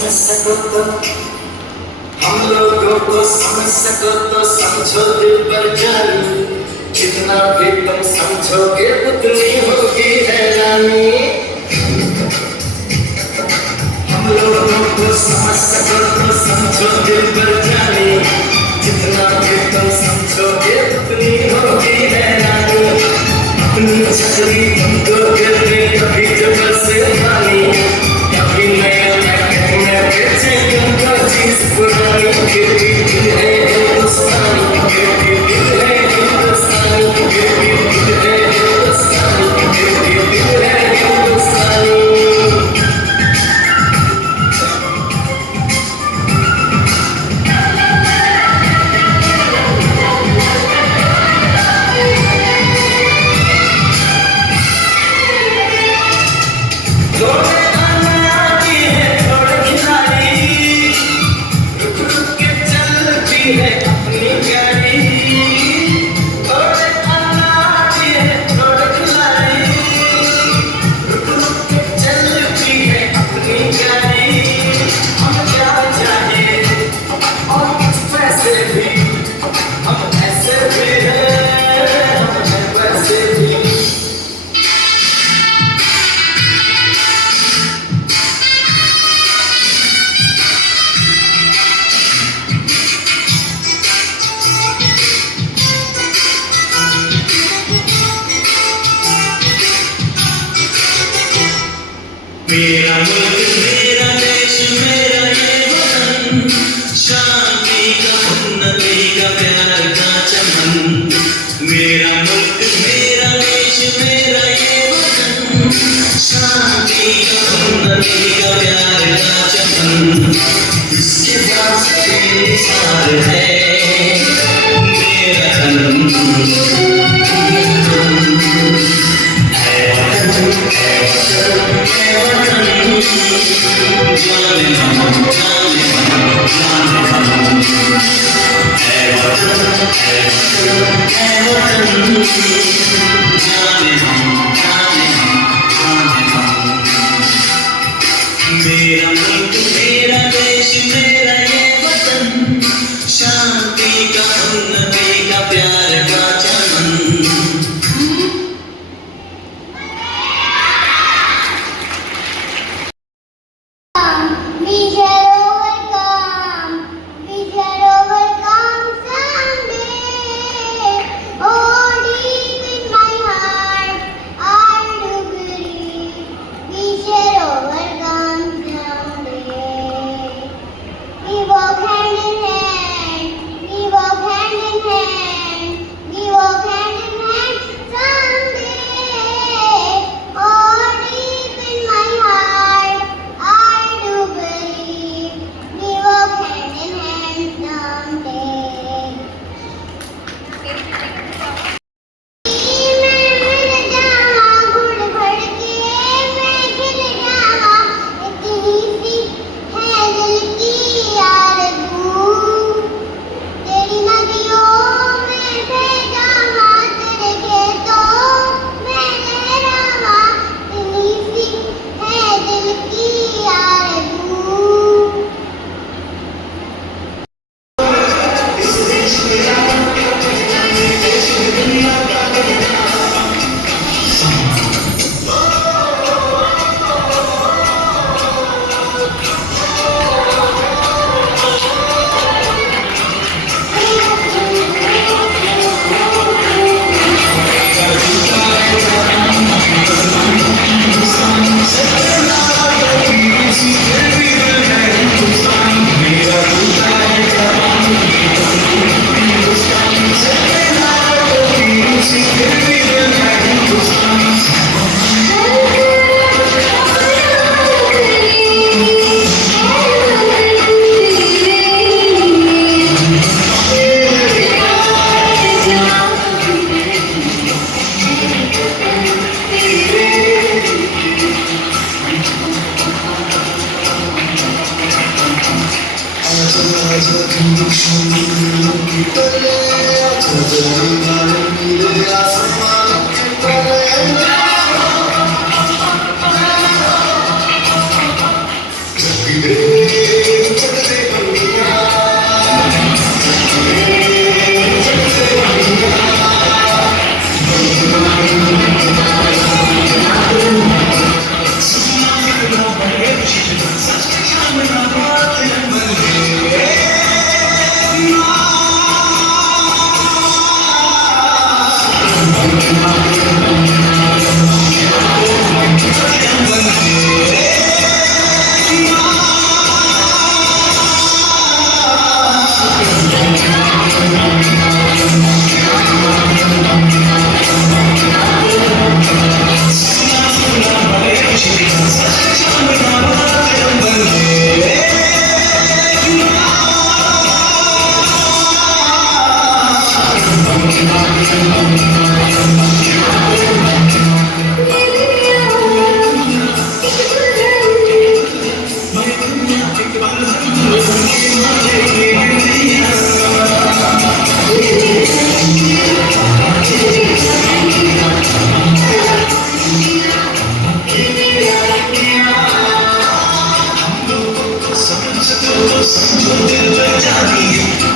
समझ सको तो हम लोगों को समझ सको तो समझो दिल पर जानी, जितना भी तुम समझोगे उतनी होगी हैरानी। हम लोगों को समझ सको तो समझो दिल पर जानी, जितना भी तुम समझोगे उतनी होगी हैरानी। अपनी छतरी तुमको गिरने कभी जबर से पानी, कभी नया कहने बेचे तुमको चीज पुरानी। फिर भी दिल है हिंदुस्तानी, फिर भी दिल है हिंदुस्तानी, फिर भी दिल है हिंदुस्तानी, फिर भी दिल है हिंदुस्तानी। मेरा मुल्क मेरा देश मेरा ये वतन, शांति का उन्नति का प्यार का चमन। मेरा मुल्क मेरा देश मेरा ये वतन, शांति का उन्नति का प्यार का चमन। इसके पास बेमिसाल है मेरा धर्म, मेरा मुल्क मेरा देश मेरा ये वतन, शांति का उन्नति का प्यार का चमन।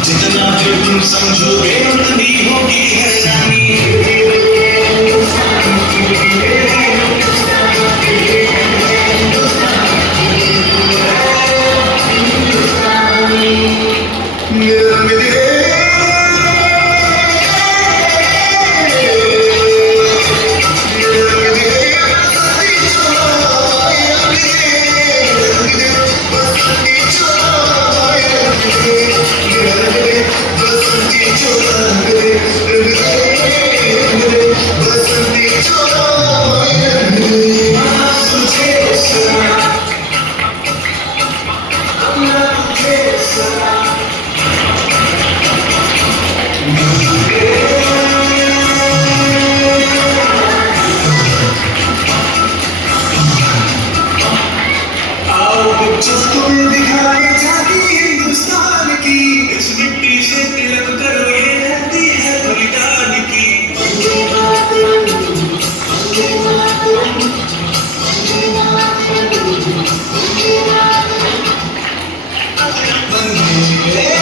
जितना जो तुम समझोगे उतनी होगी हैरानी जो तुम दिखाई जाती हिंदुस्तान की इस मिट्टी से तिलक करो ये रहती है बलिदान की वंदे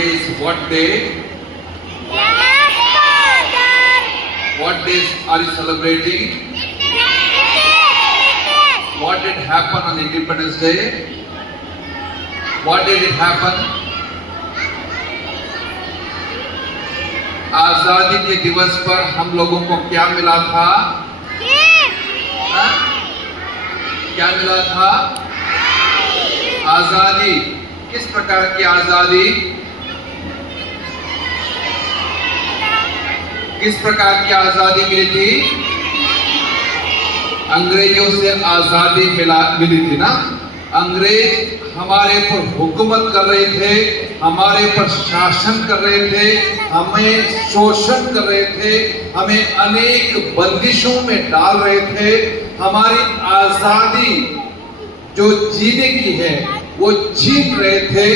Today is what day? Yes, Father. What days are you celebrating? What did happen on Independence Day? What did it happen? आजादी के दिवस पर हम लोगों को क्या मिला था? हाँ? क्या मिला था? आजादी। किस प्रकार की आजादी? किस प्रकार की आजादी मिली थी? अंग्रेजों से आजादी मिली थी ना। अंग्रेज हमारे पर हुकूमत कर रहे थे, हमारे पर शासन कर रहे थे, हमें शोषण कर रहे थे, हमें अनेक बंदिशों में डाल रहे थे। हमारी आजादी जो जीने की है वो छीन रहे थे।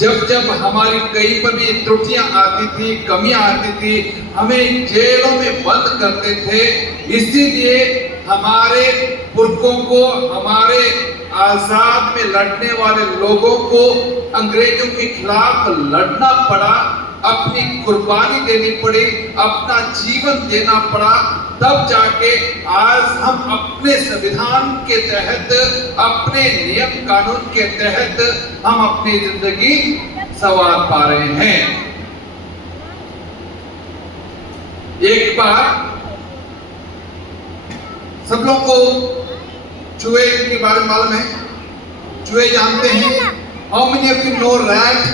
जब जब हमारी कहीं पर भी त्रुटियां आती थी, कमियां आती थी, हमें जेलों में बंद करते थे। इसीलिए हमारे पुरखों को, हमारे आजाद में लड़ने वाले लोगों को अंग्रेजों के खिलाफ लड़ना पड़ा, अपनी कुर्बानी देनी पड़ी, अपना जीवन देना पड़ा। तब जाके आज हम अपने संविधान के तहत, अपने नियम कानून के तहत हम अपनी जिंदगी संवार पा रहे हैं। एक बार सब लोगों को चूहे के बारे में मालूम है? चूहे जानते हैं? How many of you know rat?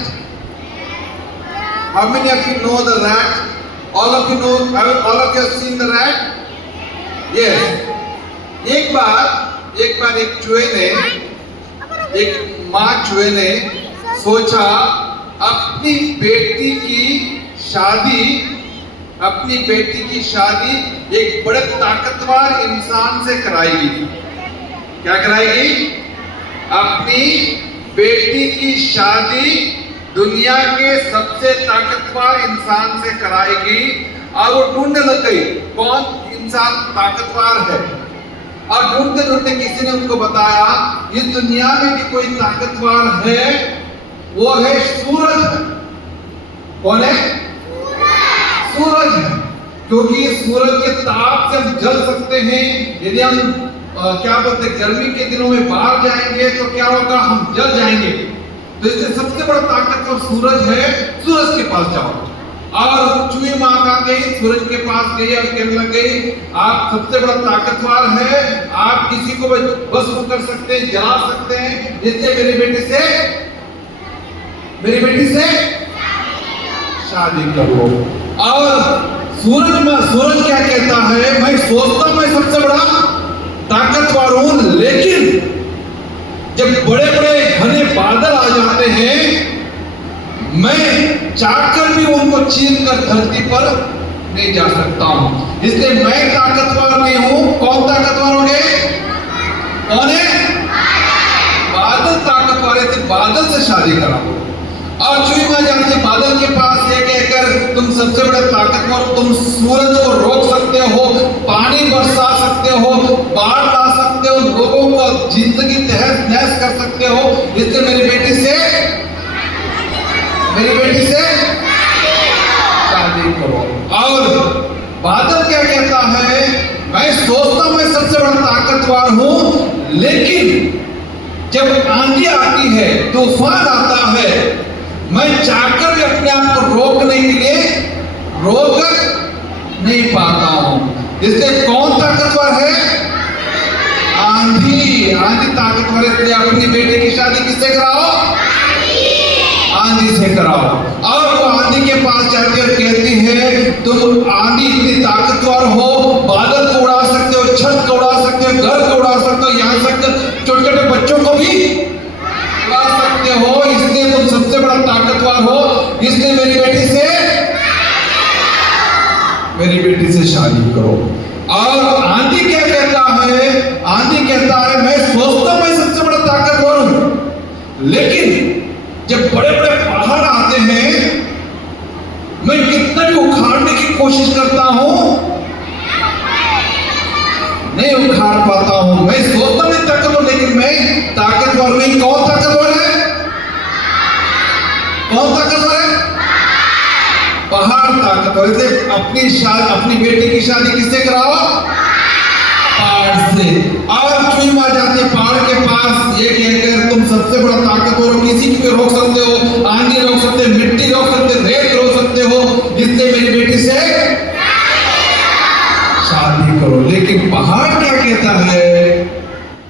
How many of you know the rat? All of you know, all of you have seen the rat? Yes. एक बार एक चूहे ने, एक माँ चूहे ने सोचा अपनी बेटी की शादी एक बड़े ताकतवर इंसान से कराएगी। क्या कराएगी? अपनी बेटी की शादी दुनिया के सबसे ताकतवर इंसान से कराएगी। और वो ढूंढने लग गई कौन इंसान ताकतवर है। और ढूंढते ढूंढते किसी ने उनको बताया इस दुनिया में भी कोई ताकतवर है, वो है सूरज। कौन है? सूरज है। क्योंकि सूरज के ताप से हम जल सकते हैं। यदि हम क्या बोलते हैं, गर्मी के दिनों में बाहर जाएंगे तो क्या होगा? हम जल जाएंगे। तो इससे सबसे बड़ा ताकतवर सूरज है। सूरज के पास जाओ। और चूहे माँ आ गई, सूरज के पास गई और कहने लग गई आप सबसे बड़ा ताकतवर है, आप किसी को भस्म कर सकते हैं, जला सकते हैं, इसलिए मेरी बेटी से शादी करो। और सूरज क्या कहता है? मैं सोचता हूं मैं सबसे बड़ा ताकतवर हूं, लेकिन जब बड़े बड़े घने बादल आ जाते हैं मैं चाहकर भी उनको चीर कर धरती पर नहीं जा सकता हूं। इसलिए मैं ताकतवर नहीं हूं। कौन ताकतवर हो गए? कौन है? बादल ताकतवर है। बादल से शादी कराओ। और चूही मां जानते बादल के पास ये कहकर तुम सबसे बड़े ताकतवर, तुम सूरज को रोक सकते हो, पानी बरसा सकते हो, बाढ़ ला सकते हो, लोगों को जिंदगी तहस नहस कर सकते हो। इसलिए मेरी बेटी से शादी करो। और बादल क्या कहता है? मैं सोचता हूं मैं सबसे बड़ा ताकतवर हूं, लेकिन जब आंधी आती है, तूफान आता है, मैं चाहकर भी अपने आप को रोकने के लिए रोक नहीं पाता हूं। इसलिए कौन ताकतवर है? आंधी ताकतवर है। इसलिए अपनी बेटी की शादी किससे कराओ? आंधी से कराओ। और वो आंधी के पास जाती और कहती है तुम आंधी इतनी ताकतवर हो, बादल को उड़ा सकते हो, छत को उड़ा सकते हो, घर को उड़ा सकते हो, यहाँ तक छोटे छोटे बच्चों को भी उड़ा सकते हो। इसलिए तुम सबसे बड़ा ताकतवर हो। इसलिए मेरी बेटी से शादी करो। और आंधी क्या कहता है? आंधी कहता है मैं सोचता हूं मैं सबसे बड़ा ताकतवर हूं, लेकिन जब बड़े बड़े पहाड़ आते हैं मैं कितना भी उखाड़ने की कोशिश करता हूं, नहीं उखाड़ पाता हूं। मैं सोचता मैं ताकतवर, लेकिन मैं ताकतवर नहीं। कौन ताकतवर है? कौन ताकतवर है? बाहर ताकतवर, इसलिए अपनी बेटी की शादी किससे कराओ? पहाड़ से। और चुई मार जाती है पहाड़ के पास ये कहकर तुम सबसे बड़ा ताकतवर हो, किसी को रोक सकते हो, आंधी रोक सकते हो, मिट्टी रोक सकते हो, रेत रोक सकते हो, इसलिए मेरी बेटी से शादी करो। लेकिन पहाड़ क्या कहता है?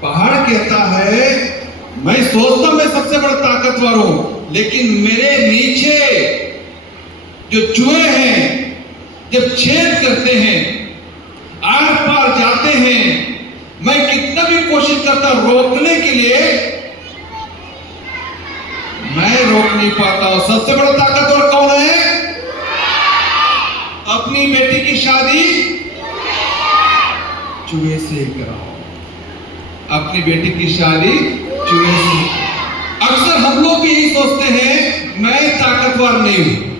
पहाड़ कहता है मैं सोचता मैं सबसे बड़ा ताकतवर हूं, लेकिन मेरे नीचे जो चूहे हैं जब छेद करते हैं, आर पार जाते हैं, मैं कितना भी कोशिश करता रोकने के लिए, मैं रोक नहीं पाता हूं। सबसे बड़ा ताकतवर कौन है? अपनी बेटी की शादी चूहे से कराओ। अपनी बेटी की शादी चूहे से। अक्सर हम लोग भी यही सोचते हैं मैं ताकतवर नहीं हूं,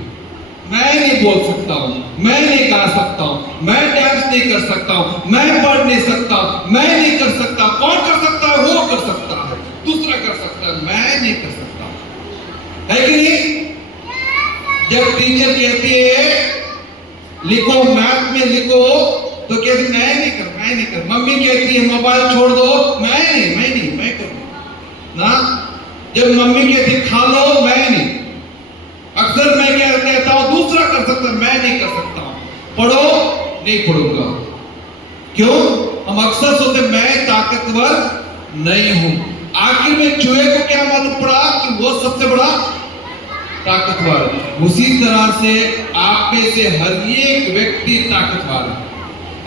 मैं नहीं बोल सकता हूं, मैं नहीं गा सकता हूं, मैं डांस नहीं कर सकता हूं, मैं पढ़ नहीं सकता, मैं नहीं कर सकता। कौन कर सकता है? वो कर सकता है, दूसरा कर सकता है, मैं नहीं कर सकता। है कि नहीं? जब टीचर कहती है लिखो, मैथ में लिखो, तो कहती मैं नहीं कर। मम्मी कहती है मोबाइल छोड़ दो, मैं करूँ ना। जब मम्मी कहती खा लो, मैं नहीं। अक्सर मैं क्या कहता हूं दूसरा कर सकता, मैं नहीं कर सकता। पढ़ो, नहीं पढ़ूंगा। क्यों? हम अक्सर सोचते मैं ताकतवर नहीं हूं। आखिर में चूहे को क्या मालूम पड़ा कि वो सबसे बड़ा ताकतवर। उसी तरह से आप में से हर एक व्यक्ति ताकतवर है,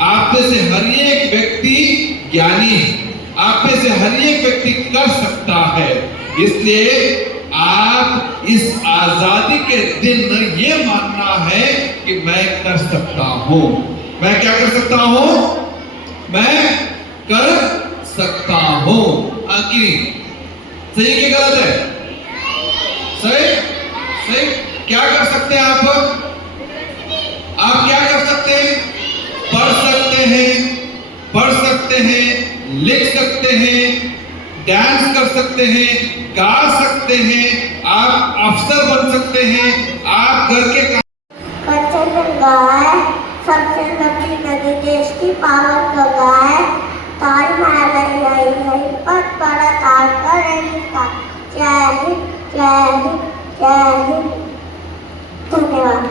आप में से हर एक व्यक्ति ज्ञानी है, आप में से हर एक व्यक्ति कर सकता है। इसलिए आप इस आजादी के दिन ये मानना है कि मैं कर सकता हूं। मैं क्या कर सकता हूं? मैं कर सकता हूं। आखिर सही कि गलत है? सही। क्या कर सकते हैं आप क्या कर सकते हैं? पढ़ सकते हैं, लिख सकते हैं, डांस कर सकते हैं, गा सकते हैं, आप अफसर बन सकते हैं, आप घर के गंगा है सबसे लंबी नदी, देश की पावन गंगा है। ताजमहल बहुत बड़ा ताज करेगी का। जय हिंद, जय हिंद, जय हिंद। धन्यवाद।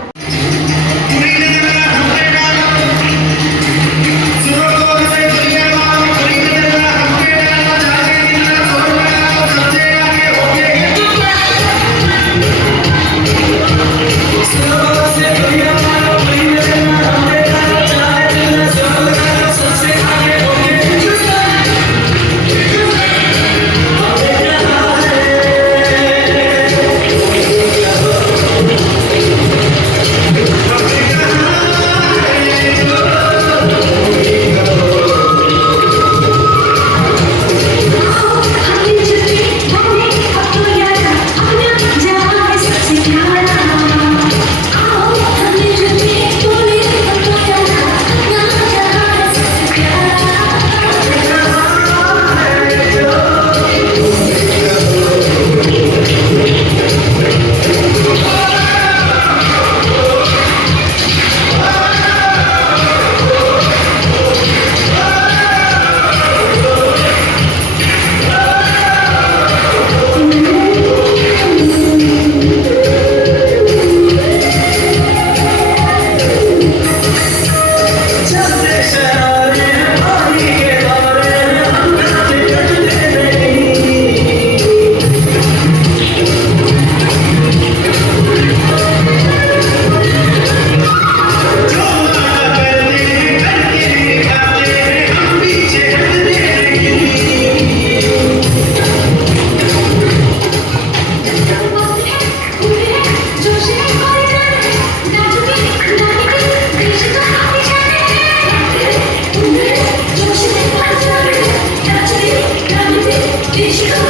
Deixa